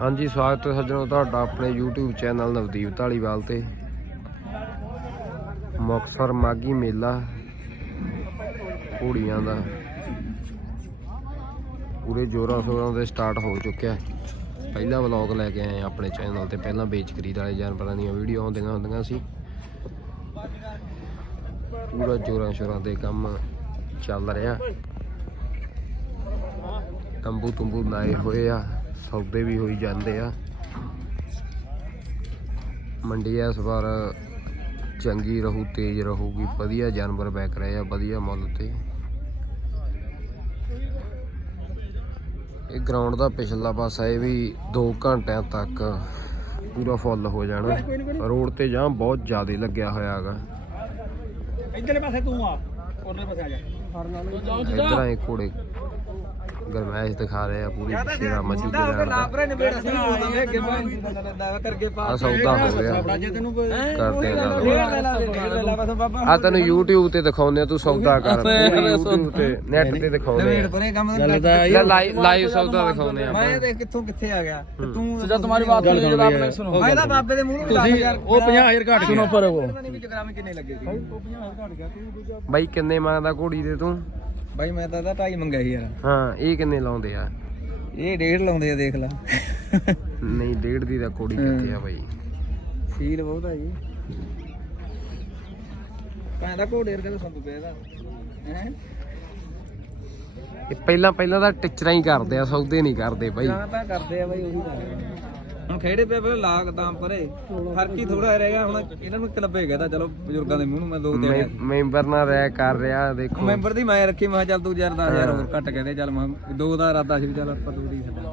ਹਾਂਜੀ, ਸਵਾਗਤ ਹੈ ਸੱਜਣੋ ਤੁਹਾਡਾ ਆਪਣੇ YouTube ਚੈਨਲ ਨਵਦੀਪ ਢਾਲੀਵਾਲ ਤੇ। ਮੁਕਤਸਰ ਮਾਗੀ ਮੇਲਾ ਘੋੜੀਆਂ ਦਾ। ਪੂਰੇ ਜੋਰਾਂ ਸ਼ੋਰਾਂ ਤੇ ਸਟਾਰਟ ਹੋ ਚੁੱਕਿਆ ਹੈ। ਪਹਿਲਾ ਵਲੌਗ ਲੈ ਕੇ ਆਏ ਆਪਣੇ ਚੈਨਲ ਤੇ। ਪਹਿਲਾਂ ਵੇਚ ਖਰੀਦ ਵਾਲੇ ਜਾਨਵਰਾਂ ਦੀਆਂ ਵੀਡੀਓ ਆਉਂਦੀਆਂ ਹੁੰਦੀਆਂ ਸੀ। ਪੂਰਾ ਜੋਰਾਂ ਸ਼ੋਰਾਂ ਤੇ ਕੰਮ ਚੱਲ ਰਿਹਾ। ਤੰਬੂ ਤੁੰਬੂ ਲਾਏ ਹੋਏ ਆ। ਸੌਦੇ ਵੀ ਹੋਈ ਜਾਂਦੇ ਆ। ਮੰਡੀ ਇਸ ਵਾਰ ਚੰਗੀ ਰਹੂ ਤੇਜ਼ ਰਹੂਗੀ। ਵਧੀਆ ਜਾਨਵਰ ਬੈਕ ਰਹੇ ਆ ਵਧੀਆ ਮੁੱਲ ਤੇ। ਇਹ ਗਰਾਊਂਡ ਦਾ ਪਿਛਲਾ ਪਾਸਾ ਇਹ ਵੀ 2 ਘੰਟਿਆਂ ਤੱਕ ਪੂਰਾ ਫੁੱਲ ਹੋ ਜਾਣਾ। ਰੋਡ ਤੇ ਜਾਂ ਬਹੁਤ ਜ਼ਿਆਦਾ ਲੱਗਿਆ ਹੋਇਆ ਹੈਗਾ। ਇਧਰਲੇ ਪਾਸੇ ਤੂੰ ਆ ਉਰਲੇ ਪਾਸੇ ਆ ਜਾ। ਇਧਰ ਆਏ ਘੋੜੇ। ਗਰਮੈਸ਼ ਦਿਖਾ ਰਹੇ ਆ ਪੂਰੀ ਸ਼ੇਰਾ ਮੱਜੂ ਦੇ ਨਾਲ। ਪਰੇ ਨੇ ਬੇੜਾ ਸੀ ਬੋਲਦਾ ਅੱਗੇ ਬਾਹਰ ਕਰਕੇ ਪਾ ਆ ਸੌਦਾ ਹੋ ਕੋਈ ਕਰਦੇ ਆ ਗੱਲ। ਲੈ ਲਾ ਲੈ ਬਸ ਬਾਬਾ। ਆ ਤੈਨੂੰ YouTube ਤੇ ਦਿਖਾਉਂਦੇ ਆ ਤੂੰ ਸੌਦਾ ਕਰ। YouTube ਤੇ ਨੈਟ ਤੇ ਦਿਖਾਉਂਦੇ ਆ। ਲਾਈਵ ਸੌਦਾ ਦਿਖਾਉਂਦੇ ਆ ਮੈਂ ਦੇਖ ਕਿੱਥੋਂ ਕਿੱਥੇ ਆ ਗਿਆ। ਤੇ ਤੂੰ ਸਿੱਧਾ ਤੁਹਾਡੀ ਬਾਤ ਸੁਣੋ ਜਦ ਆਪਨੇ ਸੁਣੋ। ਮੈਂ ਤਾਂ ਬਾਬੇ ਦੇ ਮੂੰਹ ਨੂੰ ਤੁਸੀਂ ਉਹ 50000 ਘੱਟ ਸੁਣੋ ਪਰ ਉਹ। ਪਤਾ ਨਹੀਂ ਵੀ ਜਗਰਾਮੇ ਕਿੰਨੇ ਲੱਗੇ ਸੀ। ਉਹ 50000 ਘਟ ਗਿਆ ਤੂੰ ਦੂਜਾ ਬਾਈ ਕਿੰਨੇ ਮੰਗਦਾ ਘੋੜੀ ਦੇ ਤੂੰ? ਬਾਈ ਮੈਂ ਤਾਂ ਇਹਦਾ ਢਾਈ ਮੰਗਿਆ ਸੀ ਯਾਰ। ਹਾਂ ਇਹ ਕਿੰਨੇ ਲਾਉਂਦੇ ਆ? ਇਹ ਡੇਢ ਲਾਉਂਦੇ ਆ ਦੇਖ ਲੈ। ਨਹੀਂ ਡੇਢ ਦੀ ਤਾਂ ਘੋੜੀ ਕਿੱਥੇ ਆ ਬਾਈ? ਫੀਲ ਬਹੁਤ ਆ ਜੀ। ਪੈਂਦਾ ਘੋੜੇ ਵਰਗਾ ਤਾਂ ਸੰਦੂ ਪਿਆ ਇਹਦਾ ਹੈ? ਇਹ ਪਹਿਲਾਂ ਪਹਿਲਾਂ ਤਾਂ ਟਿਚਰਾਂ ਹੀ ਕਰਦੇ ਆ ਸੌਦੇ ਨਹੀਂ ਕਰਦੇ ਬਾਈ। ਜਾਂ ਤਾਂ ਕਰਦੇ ਆ ਬਾਈ ਉਹੀ। ਹੁਣ ਖੇੜੇ ਪਏ ਪਹਿਲਾਂ ਲਾਗ ਤਾਂ ਪਰੇ। ਫ਼ਰਕ ਹੀ ਥੋੜਾ ਰਹਿ ਗਿਆ ਹੁਣ ਇਹਨਾਂ ਨੂੰ ਕਲੱਬੇ ਗਿਆ ਤਾਂ ਚਲੋ ਬਜ਼ੁਰਗਾਂ ਦੇ ਮੂੰਹ ਨੂੰ ਮੈਂ ਦੋ ਦੇ ਮੈਂ- ਮੈਂਬਰ ਨਾਲ ਰਹਿ ਕਰ ਰਿਹਾ ਦੇਖੋ। ਮੈਂਬਰ ਦੀ ਮੈਂ ਰੱਖੀ ਮੈਂ ਕਿਹਾ ਚੱਲ ਤੂੰ ਯਾਰ 10000 ਹੋਰ ਘੱਟ ਕਹਿੰਦੇ ਚੱਲ ਮੈਂ ਦੋ ਦਾ ਇਰਾਦਾ ਸੀ ਵੀ ਚੱਲ ਆਪਾਂ ਦੋ ਦੀ ਛੱਡਾਂ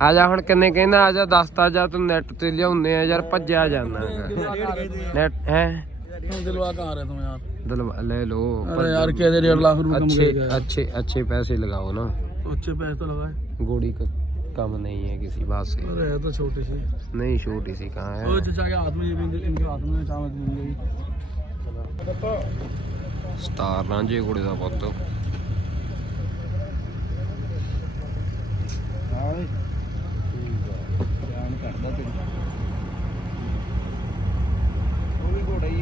ਆ ਜਾ ਹੁਣ ਕਿੰਨੇ ਕਹਿੰਦਾ ਆ ਜਾ ਦੱਸਤਾ ਜਾ ਤੂੰ ਨੈਟ ਤੇ ਲਿਆਉਂਦੇ ਆ ਯਾਰ ਭੱਜਿਆ ਜਾਂਦਾ ਨੈਟ ਹੈ? दिलवा कहाँ रहे तुम यार ਦਲ ਲੈ ਲੋ अरे यार क्या दे डेढ़ लाख रुपए कम अच्छे गए अच्छे अच्छे पैसे लगाओ ना तो अच्छे पैसे तो लगाए गोड़ी का कम नहीं है किसी बात से अरे है तो छोटी सी नहीं छोटी सी कहाँ ओ है चाचा के हाथ में ये भी इनके हाथ में चावल मिल गई ਸਟਾਰ ਰਾਂਝੇ ਘੋੜੇ ਦਾ ਪੁੱਤ ਧਿਆਨ ਕਰਦਾ ਤੇਰੀ ਉਹ ਵੀ ਘੋੜਾ ਹੀ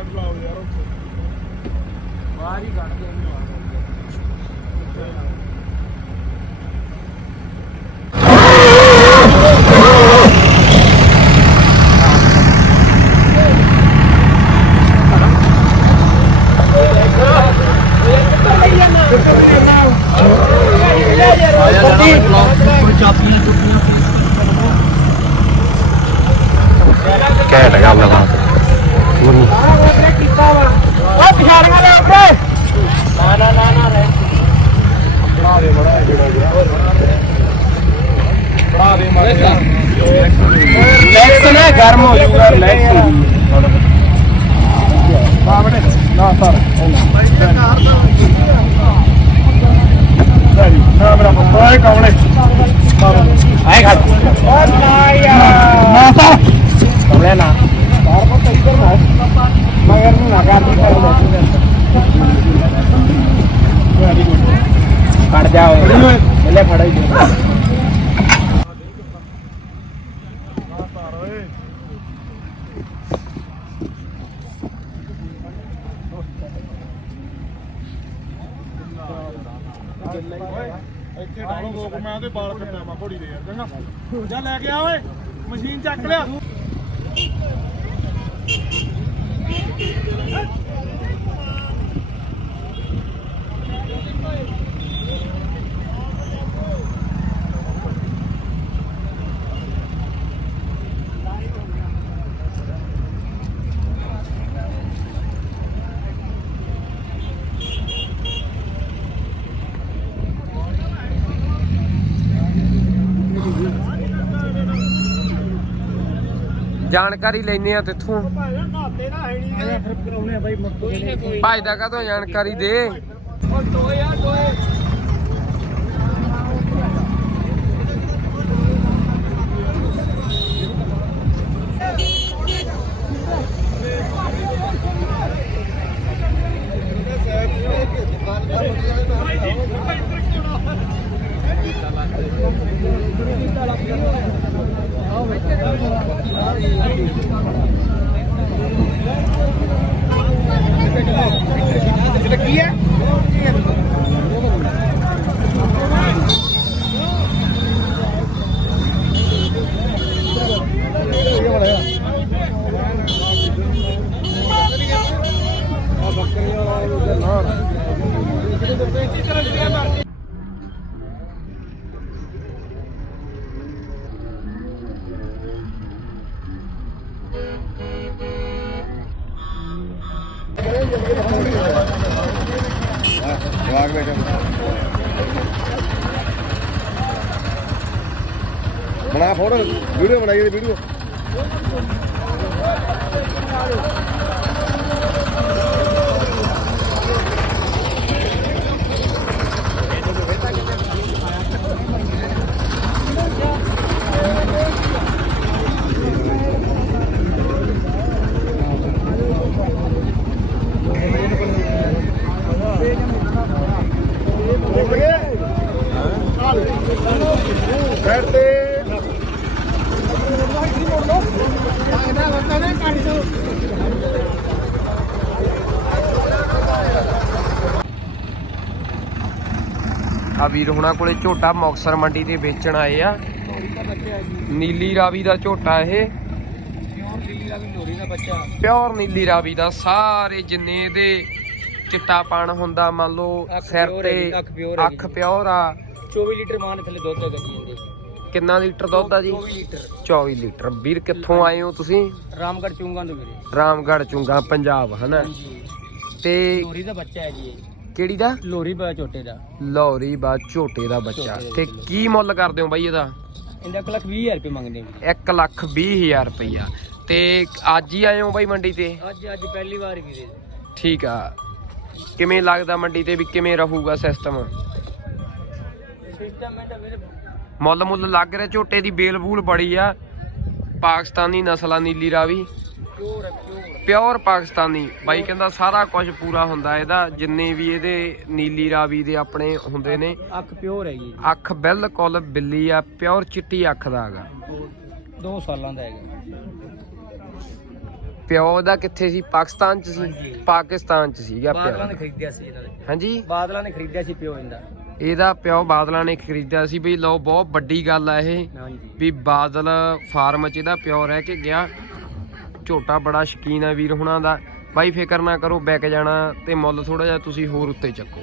ਉਹ ਤਾਂ ਮੈਂ ਬੁਲਾਓ ਯਾਰ ਬਾਹਰ ਹੀ ਕੱਢ ਦੇ ਘੈਂਟ ਗੱਲ ਆ ਲੈਕਸ ਨਾ ਗਰਮ ਹੋ ਜਾਊਗਾ ਲੈਕਸ ਬਾਬੜੇ ਨਾ ਸਰ ਨਾ ਮੇਰਾ ਪੁੱਤ ਕੌਣੇ ਆਏ ਖੜ। ਨਾ ਯਾਰ। ਨਾ ਸਰ ਕੌਣੇ ਨਾ ਕਾਰ ਪੁੱਤ ਇੱਧਰ ਨਾ। ਮਗਰ ਨੂੰ ਨਾ ਕਰ ਦੀ ਫੜ ਜਾਓ ਪਹਿਲੇ ਫੜਾ ਹੀ ਇੱਥੇ ਡਾਲੋ ਲੋਕ ਮੈਂ ਉਹਦੇ ਬਾਲ ਕੱਟਿਆ ਮਾ ਘੋੜੀ ਦੇ ਯਾਰ, ਚੰਗਾ। ਜਾ ਲੈ ਕੇ ਆ, ਓਏ। ਮਸ਼ੀਨ ਚੱਕ ਲਿਆ। ਜਾਣਕਾਰੀ ਲੈਨੇ ਆ ਤੇਥੋਂ। ਭਾਈ ਦਾ ਕਾਹਤੋਂ ਜਾਣਕਾਰੀ ਦੇ? ਉਹ ਟੋਏ ਆ ਟੋਏ ਜਵਾਗ ਬੈਠਾ ਬਣਾ ਫੋਟੋ ਵੀਡੀਓ ਬਣਾਈ ਵੀਡੀਓ। ਆ ਵੀਰ ਹੁਣਾਂ ਕੋਲੇ ਝੋਟਾ ਮੁਕਸਰ ਮੰਡੀ ਤੇ ਵੇਚਣ ਆਏ ਆ। ਨੀਲੀ ਰਾਵੀ ਦਾ ਝੋਟਾ ਇਹ। ਪਿਓਰ ਨੀਲੀ ਰਾਵੀ ਦਾ ਸਾਰੇ ਜਿੰਨੇ ਇਹਦੇ ਚਿੱਟਾ ਪਾਣ ਹੁੰਦਾ ਮੰਨ ਲਓ ਸਿਰ ਤੇ ਅੱਖ ਪਿਓਰ ਆ। 24 ਲੀਟਰ ਮਾਨ ਥੱਲੇ ਦੁੱਧ ਜੀ ਇਹਦੇ। ਕਿੰਨਾ ਲੀਟਰ ਦੁੱਧ ਆ ਜੀ? 24 ਲੀਟਰ। 24 ਲੀਟਰ। ਵੀਰ ਕਿੱਥੋਂ ਆਏ ਹੋ ਤੁਸੀਂ? ਰਾਮਗੜ ਚੁੰਗਾ ਤੋਂ ਵੀਰੇ। ਰਾਮਗੜ੍ਹ ਚੁੰਗਾ ਪੰਜਾਬ ਹਨਾ? ਤੇ ਲੋਰੀ ਦਾ ਬੱਚਾ ਹੈ ਜੀ ਕਿਹੜੀ ਦਾ? ਲੋਰੀ ਬਾ ਝੋਟੇ ਦਾ। ਲੌਰੀ ਬਾ ਝੋਟੇ ਦਾ ਬੱਚਾ। ਝੋਟੇ ਦਾ ਤੇ ਬੱਚਾ। ਕੀ ਮੁੱਲ ਕਰਦੇ ਹੋ ਬਾਈ ਇਹਦਾ? ਇਹਦਾ ਇੱਕ ਲੱਖ 20000 ਰੁਪਏ ਮੰਗਦੇ ਵੀਰੇ। 1 ਲੱਖ 20 ਹਜ਼ਾਰ ਰੁਪਈਆ। ਤੇ ਅੱਜ ਹੀ ਆਏ ਹੋ ਬਾਈ ਮੰਡੀ ਤੇ? ਅੱਜ ਅੱਜ ਪਹਿਲੀ ਵਾਰ ਵੀਰੇ। ਠੀਕ ਆ। ਕਿਵੇਂ ਲੱਗਦਾ ਮੰਡੀ ਤੇ ਵੀ ਕਿਵੇਂ ਰਹੂਗਾ ਸਿਸਟਮ ਸਿਸਟਮ ਹੈ ਵੀਰੇ ਮੁੱਲ ਮੁੱਲ ਲੱਗ ਰਿਹਾ ਝੋਟੇ ਦੀ ਬੇਲ ਬੂਲ ਬੜੀ ਆ। ਪਾਕਿਸਤਾਨੀ ਨਸਲਾਂ ਨੀਲੀ ਰਾਵੀ। ਪਿਓਰ ਹੈ ਪਿਓਰ ਪਿਓਰ ਪਾਕਿਸਤਾਨੀ। ਬਾਈ ਕਹਿੰਦਾ ਸਾਰਾ ਕੁਝ ਪੂਰਾ ਹੁੰਦਾ ਇਹਦਾ ਜਿੰਨੇ ਵੀ ਇਹਦੇ ਨੀਲੀ ਰਾਵੀ ਦੇ ਆਪਣੇ ਹੁੰਦੇ ਨੇ। ਅੱਖ ਪਿਓਰ ਹੈਗੀ ਅੱਖ ਬਿਲਕੁਲ ਬਿੱਲੀ ਆ ਪਿਓਰ ਚਿੱਟੀ ਅੱਖ ਦਾ ਹੈਗਾ। 2 ਸਾਲਾਂ ਦਾ ਹੈਗਾ। ਪਿਓ ਦਾ ਕਿੱਥੇ ਸੀ? ਪਾਕਿਸਤਾਨ ਚ ਸੀ। ਪਾਕਿਸਤਾਨ ਚ ਸੀਗਾ ਬਾਦਲਾਂ ਨੇ ਪਿਓ ਖਰੀਦਿਆ ਸੀ ਇਹਨਾਂ ਨੇ ਹਾਂਜੀ? ਬਾਦਲਾਂ ਨੇ ਖਰੀਦਿਆ ਸੀ ਪਿਓ ਇਹਦਾ। ਇਹਦਾ ਪਿਓ ਬਾਦਲਾਂ ਨੇ ਖਰੀਦਿਆ ਸੀ। ਬਈ ਲਓ ਬਹੁਤ ਵੱਡੀ ਗੱਲ ਆ ਇਹ। ਵੀ ਬਾਦਲ ਫਾਰਮ ਚ ਇਹਦਾ ਪਿਓ ਰਹਿ ਕੇ ਗਿਆ। ਝੋਟਾ ਬੜਾ ਸ਼ਕੀਨ ਆ ਵੀਰ ਹੁਣਾਂ ਦਾ। ਬਾਈ ਫਿਕਰ ਨਾ ਕਰੋ ਵਿਕ ਜਾਣਾ ਤੇ ਮੁੱਲ ਥੋੜਾ ਜਿਹਾ ਤੁਸੀਂ ਹੋਰ ਉੱਤੇ ਚੱਕੋ।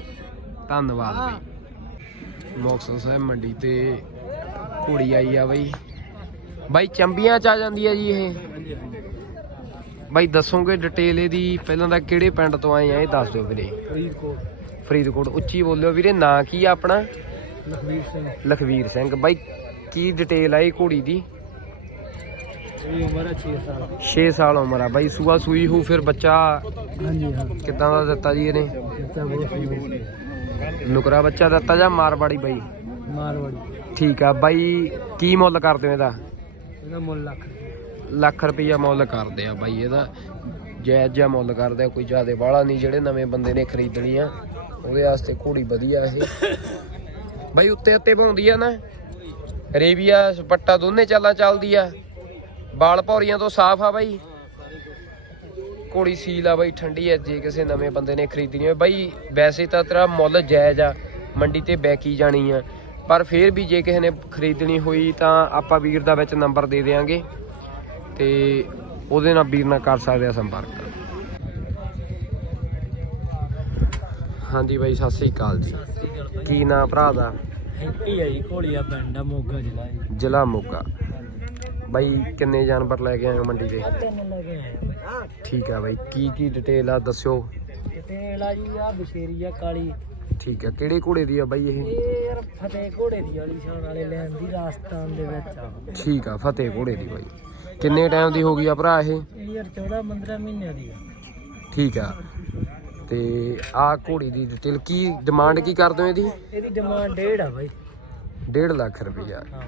ਧੰਨਵਾਦ ਬਾਈ। ਮੌਕਸਨ ਸਾਹਿਬ ਮੰਡੀ ਤੇ ਘੋੜੀ ਆਈ ਆ ਬਾਈ। ਬਾਈ ਚੰਬੀਆਂ ਚ ਆ ਜਾਂਦੀ ਆ ਜੀ ਇਹ। ਬਾਈ ਦੱਸੋਗੇ ਡਿਟੇਲ ਇਹਦੀ ਪਹਿਲਾਂ ਤਾਂ ਕਿਹੜੇ ਪਿੰਡ ਤੋਂ ਆਏ ਆ ਇਹ ਦੱਸ ਦਿਓ ਵੀਰੇ। ਫਰੀਦਕੋਟ। ਫਰੀਦਕੋਟ ਉੱਚੀ ਬੋਲਿਓ ਵੀਰੇ ਨਾਂ ਕੀ ਆ ਆਪਣਾ? ਲਖਵੀਰ ਸਿੰਘ। ਲਖਵੀਰ ਸਿੰਘ। ਬਾਈ ਕੀ ਡਿਟੇਲ ਆ ਇਹ ਘੋੜੀ ਦੀ? 6 ਸਾਲ। 6 ਸਾਲ ਉਮਰ ਆ ਬਾਈ ਸੂਆ ਸੂਈ ਹੋ ਫਿਰ ਬੱਚਾ ਹਾਂਜੀ ਹਾਂ ਕਿੱਦਾਂ ਦਾ ਦਿੱਤਾ ਜੀ ਇਹਨੇ? ਨੁਕਰਾ ਬੱਚਾ ਦਿੱਤਾ ਜਾਂ ਮਾਰਵਾੜੀ ਬਾਈ? ਮਾਰਵਾੜੀ। ਠੀਕ ਆ ਬਾਈ ਕੀ ਮੁੱਲ ਕਰਦੇ ਹੋ ਇਹਦਾ? ਇਹਦਾ ਮੁੱਲ ਲੱਖ ਲੱਖ ਰੁਪਈਆ ਮੁੱਲ ਕਰਦੇ ਆ ਬਾਈ ਇਹਦਾ ਜਾਇਜ਼ ਜਿਹਾ ਮੁੱਲ ਕਰਦੇ ਆ ਕੋਈ ਜ਼ਿਆਦਾ ਬਾਹਲਾ ਨਹੀਂ ਜਿਹੜੇ ਨਵੇਂ ਬੰਦੇ ਨੇ ਖਰੀਦਣੀ ਆ ਉਹਦੇ ਵਾਸਤੇ ਘੋੜੀ ਵਧੀਆ ਇਹ। ਬਾਈ ਉੱਤੇ ਉੱਤੇ ਪਾਉਂਦੀ ਆ ਨਾ? ਰੇਬੀਆ ਸਪੱਟਾ ਦੋਨੇ ਚਾਲਾਂ ਚੱਲਦੀ ਆ। ਬਾਲ ਭੌਰੀਆਂ ਤੋਂ ਸਾਫ਼ ਆ ਬਾਈ। ਘੋੜੀ ਸੀਲ ਆ ਬਾਈ ਠੰਡੀ ਆ ਜੇ ਕਿਸੇ ਨਵੇਂ ਬੰਦੇ ਨੇ ਖਰੀਦਣੀ ਹੋਵੇ। ਬਾਈ ਵੈਸੇ ਤਾਂ ਤੇਰਾ ਮੁੱਲ ਜਾਇਜ਼ ਆ ਮੰਡੀ ਤੇ ਬੈਕੀ ਜਾਣੀ ਆ। ਪਰ ਫੇਰ ਵੀ ਜੇ ਕਿਸੇ ਨੇ ਖਰੀਦਣੀ ਹੋਈ ਤਾਂ ਆਪਾਂ ਵੀਰ ਦਾ ਵਿੱਚ ਨੰਬਰ ਦੇ ਦੇਵਾਂਗੇ ਤੇ ਉਹਦੇ ਨਾਲ ਵੀਰ ਨਾਲ ਕਰ ਸਕਦੇ ਆ ਸੰਪਰਕ। ਹਾਂਜੀ ਬਾਈ ਸਤਿ ਸ੍ਰੀ ਅਕਾਲ ਜੀ। ਕੀ ਨਾਂ ਭਰਾ ਦਾ? ਹੈਪੀ ਜੀ ਘੋਲੀਆ ਪਿੰਡ ਆ ਮੋਗਾ ਜ਼ਿਲ੍ਹਾ ਜ਼ਿਲ੍ਹਾ ਮੋਗਾ। ਬਾਈ ਕਿੰਨੇ ਜਾਨਵਰ ਲੈ ਕੇ ਆਏ ਹੋ ਮੰਡੀ ਤੇ ਤਿੰਨ ਲੱਗੇ ਹੈ ਠੀਕ ਆ ਬਾਈ ਕੀ ਕੀ ਡਿਟੇਲ ਆ ਦੱਸਿਓ? ਤੇਲਾ ਜੀ ਆ ਬਸ਼ੇਰੀ ਆ ਕਾਲੀ। ਠੀਕ ਆ ਕਿਹੜੇ ਘੋੜੇ ਦੀ ਆ ਬਾਈ ਇਹ? ਇਹ ਯਾਰ ਫਤਿਹ ਘੋੜੇ ਦੀ ਵਾਲੀ ਸ਼ਾਨ ਵਾਲੇ ਲੈਣ ਦੀ ਰਾਜਸਥਾਨ ਦੇ ਵਿੱਚ ਆ। ਠੀਕ ਆ ਫਤਿਹ ਘੋੜੇ ਦੀ ਬਾਈ। ਕਿੰਨੇ ਟਾਈਮ ਦੀ ਹੋ ਗਈ ਆ ਭਰਾ ਇਹ? ਇਹ ਯਾਰ 14 15 ਮਹੀਨਿਆਂ ਦੀ ਆ। ਠੀਕ ਆ ਤੇ ਆ ਘੋੜੀ ਦੀ ਡਿਟੇਲ ਕੀ ਡਿਮਾਂਡ ਕੀ ਕਰਦੇ ਹੋ ਇਹਦੀ? ਇਹਦੀ ਡਿਮਾਂਡ ਡੇਢ ਆ ਬਾਈ। 1.5 ਲੱਖ ਰੁਪਈਆ। ਹਾਂ।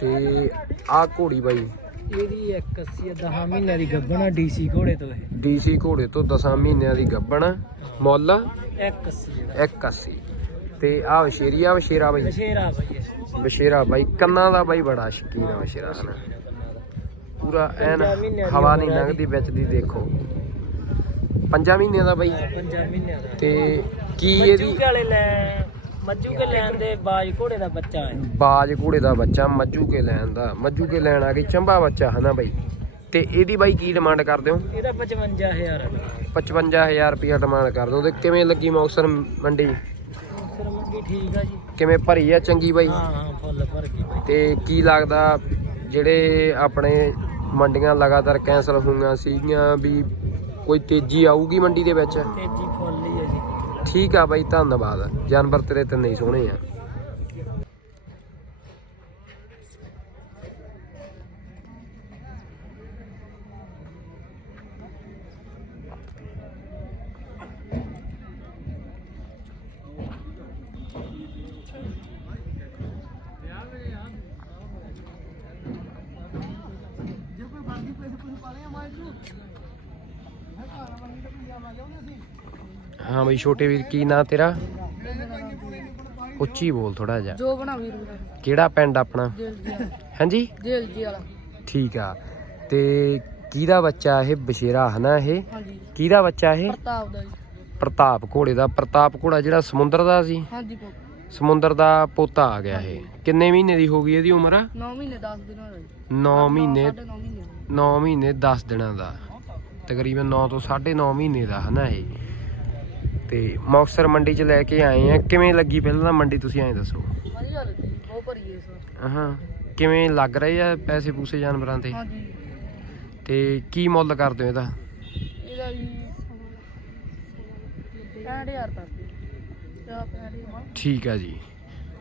ਤੇ ਆ ਘੋੜੀ ਬਾਈ। ਇਹਦੀ 81 10 ਮਹੀਨਿਆਂ ਦੀ ਗੱਭਣਾ ਡੀਸੀ ਘੋੜੇ ਤੋਂ ਇਹ। ਡੀਸੀ ਘੋੜੇ ਤੋਂ 10 ਮਹੀਨਿਆਂ ਦੀ ਗੱਬਣ ਮੁੱਲ 81 ਜਿਹੜਾ। 81 ਤੇ ਆ ਵਸ਼ੇਰੀਆ ਵਸ਼ੇਰਾ ਬਾਈ? ਬਸ਼ੇਰਾ ਬਾਈ। ਵਸ਼ੇਰਾ ਬਾਈ ਕੰਨਾਂ ਦਾ ਬਾਈ ਬੜਾ ਸ਼ਕੀਨ ਆ ਵਸ਼ੇਰਾ ਹਨਾ? ਪੂਰਾ ਐਨ ਦੀ ਹਵਾ ਨਹੀਂ ਲੰਘਦੀ ਵਿੱਚ ਦੀ ਦੇਖੋ। ਪੰਜਾਂ ਮਹੀਨਿਆਂ ਦਾ ਬਾਈ? ਪੰਜਾਂ ਮਹੀਨਿਆਂ ਦਾ। ਤੇ ਕੀ ਇਹਦੀ ਵਾਲੇ ਲੈ। ਮੱਜੂ ਕੇ ਲੈਣ ਦੇ ਬਾਜ ਘੋੜੇ ਦਾ ਬੱਚਾ ਹੈ। ਬਾਜ ਘੋੜੇ ਦਾ ਬੱਚਾ ਮੱਜੂ ਕੇ ਲੈਣ ਦਾ। ਮੱਜੂ ਕੇ ਲੈਣ ਆ ਗਈ ਚੰਬਾ ਬੱਚਾ ਹਨਾ ਬਾਈ? ਤੇ ਇਹਦੀ ਬਾਈ ਕੀ ਡਿਮਾਂਡ ਕਰਦੇ ਹੋ? ਇਹਦਾ 55000 ਹੈ 55000 ਰੁਪਇਆ ਡਿਮਾਂਡ ਕਰਦੇ ਹੋ ਤੇ ਕਿਵੇਂ ਲੱਗੀ ਮੌਕਸਰ ਮੰਡੀ? ਸਰ ਮੰਗੀ ਠੀਕ ਆ ਜੀ। ਕਿਵੇਂ ਭਰੀ ਆ ਚੰਗੀ ਬਾਈ? ਹਾਂ ਹਾਂ ਫੁੱਲ ਭਰ ਗਈ ਬਾਈ। ਤੇ ਕੀ ਲੱਗਦਾ ਜਿਹੜੇ ਆਪਣੇ ਮੰਡੀਆਂ ਲਗਾਤਾਰ ਕੈਂਸਲ ਹੋਈਆਂ ਸੀਗੀਆਂ ਵੀ ਕੋਈ ਤੇਜ਼ੀ ਆਊਗੀ ਮੰਡੀ ਦੇ ਵਿੱਚ? ਤੇਜੀ ਫੁੱਲ ਹੀ ਹੈ ਜੀ ਠੀਕ ਆ ਬਾਈ ਧੰਨਵਾਦ। ਜਾਨਵਰ ਤੇਰੇ ਤੇ ਨਹੀਂ ਸੋਹਣੇ ਆ ਹਾਂ ਬਈ ਛੋਟੇ ਵੀਰ ਕੀ ਨਾਂ ਤੇਰਾ? ਉੱਚੀ ਬੋਲ ਥੋੜਾ ਜਿਹਾ। ਜੋ ਬਣਾ ਵੀਰ ਕਿਹੜਾ ਪਿੰਡ ਆਪਣਾ? ਹਾਂਜੀ? ਦਿਲ ਜੀ ਵਾਲਾ। ਠੀਕ ਆ। ਤੇ ਕਿਹਦਾ ਬੱਚਾ ਇਹ ਬਸ਼ੇਰਾ ਹਨਾ ਇਹ? ਹਾਂਜੀ। ਕਿਹਦਾ ਬੱਚਾ ਇਹ? ਪ੍ਰਤਾਪ ਦਾ ਜੀ। ਪ੍ਰਤਾਪ ਘੋੜੇ ਦਾ। ਪ੍ਰਤਾਪ ਘੋੜਾ ਜਿਹੜਾ ਸਮੁੰਦਰ ਦਾ ਸੀ? ਹਾਂਜੀ ਸਮੁੰਦਰ ਦਾ ਪੋਤਾ ਆ ਗਿਆ ਇਹ। ਕਿੰਨੇ ਮਹੀਨੇ ਦੀ ਹੋ ਗਈ ਇਹਦੀ ਉਮਰ? 9 ਮਹੀਨੇ 10 ਦਿਨਾਂ ਦਾ ਜੀ। 9 ਮਹੀਨੇ 9 ਮਹੀਨੇ। ਦਾ। 9 ਮਹੀਨੇ। 10 ਦਿਨਾਂ ਦਾ। ਤਕਰੀਬਨ 9 ਤੋਂ 9.5 ਮਹੀਨੇ ਦਾ ਹਨਾ ਇਹ? ਤੇ ਮੁਕਤਸਰ ਮੰਡੀ ਚ ਲੈ ਕੇ ਆਏ ਆ। ਕਿਵੇਂ ਲੱਗੀ ਪਹਿਲਾਂ ਤਾਂ ਮੰਡੀ ਤੁਸੀਂ ਐਂ ਦੱਸੋ? ਵਧੀਆ ਲੱਗੀ ਬਹੁਤ ਭਰੀ ਸਰ ਹਾਂ ਕਿਵੇਂ ਲੱਗ ਰਹੇ ਆ ਪੈਸੇ ਪੂਸੇ ਜਾਨਵਰਾਂ ਤੇ? ਹਾਂਜੀ। ਤੇ ਕੀ ਮੁੱਲ ਕਰਦੇ ਹੋ ਇਹਦਾ? ਇਹਦਾ ਜੀ 65000 ਕਰਦੇ ਕਿਆ 65000 ਠੀਕ ਆ ਜੀ।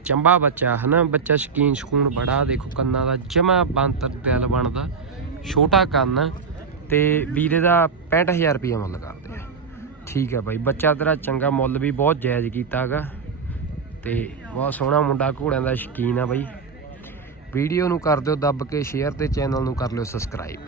ਚੰਬਾ ਬੱਚਾ ਹਨਾ? ਬੱਚਾ ਸ਼ਕੀਨ ਸ਼ਕੂਨ ਬੜਾ ਦੇਖੋ ਕੰਨਾਂ ਦਾ ਜਮਾ ਬੰਤਰ ਦਿਲ ਬਣਦਾ। ਛੋਟਾ ਕੰਨ ਤੇ ਵੀਰੇ ਦਾ 65000 ਰੁਪਇਆ ਮੁੱਲ ਕਰਦੇ। ਠੀਕ ਆ ਬਾਈ। ਬੱਚਾ ਤੇਰਾ ਚੰਗਾ ਮੁੱਲ ਵੀ ਬਹੁਤ ਜਾਇਜ਼ ਕੀਤਾ ਕੀਤਾਗਾ ਤੇ ਬਹੁਤ ਸੋਹਣਾ ਮੁੰਡਾ ਘੋੜਿਆਂ ਦਾ ਸ਼ਕੀਨ ਆ ਬਾਈ। ਵੀਡੀਓ ਨੂੰ ਕਰ ਦਿਓ, ਦੱਬ ਕੇ ਸ਼ੇਅਰ ਤੇ ਚੈਨਲ ਨੂੰ ਕਰ ਲਿਓ ਸਬਸਕ੍ਰਾਈਬ